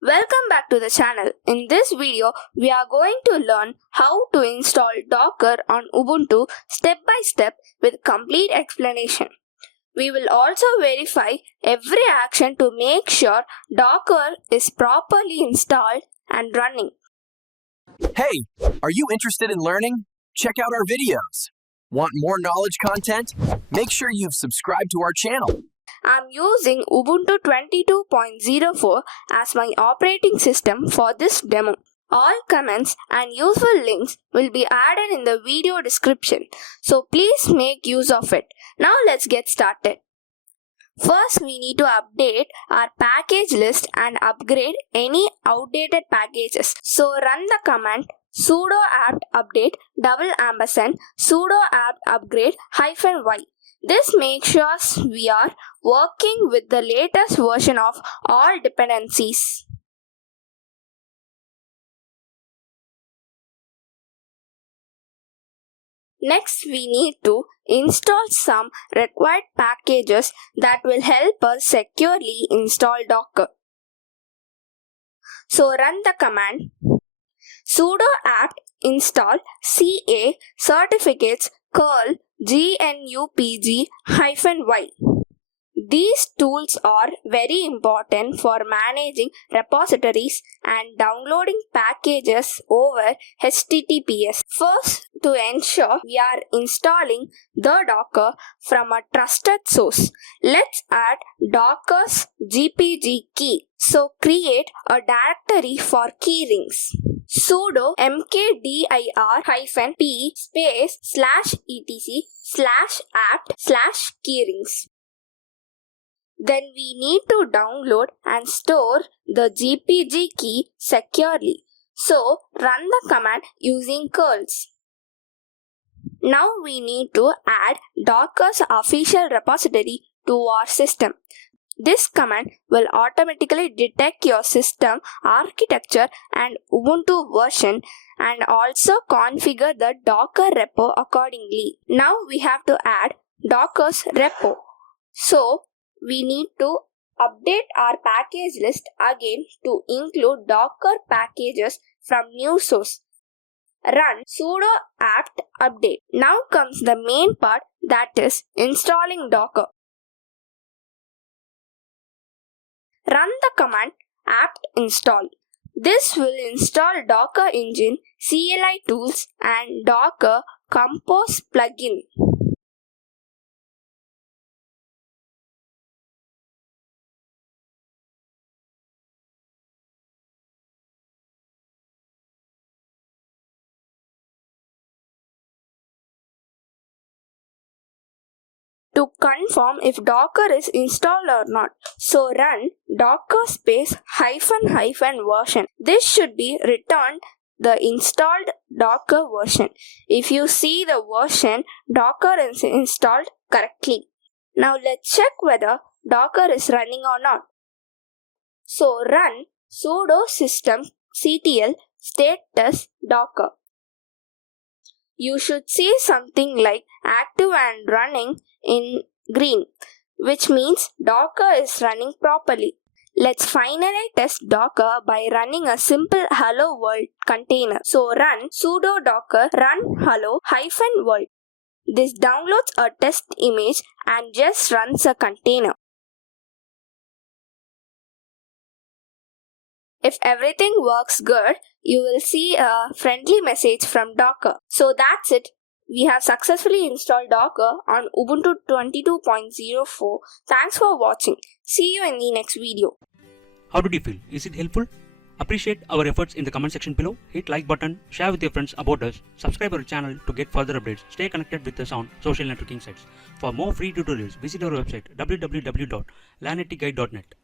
Welcome back to the channel. In this video, we are going to learn how to install Docker on Ubuntu step by step with complete explanation. We will also verify every action to make sure Docker is properly installed and running. Hey, are you interested in learning? Check out our videos. Want more knowledge content? Make sure you've subscribed to our channel. I'm using Ubuntu 22.04 as my operating system for this demo. All comments and useful links will be added in the video description, so please make use of it. Now let's get started. First, we need to update our package list and upgrade any outdated packages. So run the command sudo apt update $sudo apt upgrade -y. This makes sure we are working with the latest version of all dependencies. Next, we need to install some required packages that will help us securely install Docker. So run the command sudo apt install ca certificates curl gnupg-y. These tools are very important for managing repositories and downloading packages over HTTPS. First, to ensure we are installing the Docker from a trusted source, let's add Docker's GPG key. So create a directory for keyrings. Sudo mkdir-p /etc/apt/keyrings. Then we need to download and store the GPG key securely. So run the command using curls. Now we need to add Docker's official repository to our system. This command will automatically detect your system architecture and Ubuntu version and also configure the Docker repo accordingly. Now we have to add Docker's repo. So we need to update our package list again to include Docker packages from new source. Run sudo apt update. Now comes the main part, that is installing Docker. Run the command apt install. This will install Docker Engine, CLI tools and Docker Compose plugin. To confirm if Docker is installed or not, so run docker -version. This should be returned the installed Docker version. If you see the version, Docker is installed correctly. Now let's check whether Docker is running or not. So run sudo systemctl status docker. You should see something like active and running in green, which means Docker is running properly. Let's finally test Docker by running a simple hello world container. So run sudo docker run hello-world. This downloads a test image and just runs a container. If everything works good, you will see a friendly message from Docker. So that's it. We have successfully installed Docker on Ubuntu 22.04. Thanks for watching. See you in the next video. How did you feel? Is it helpful? Appreciate our efforts in the comment section below. Hit like button, share with your friends about us, subscribe our channel to get further updates. Stay connected with us on social networking sites. For more free tutorials, visit our website www.lanetguide.net.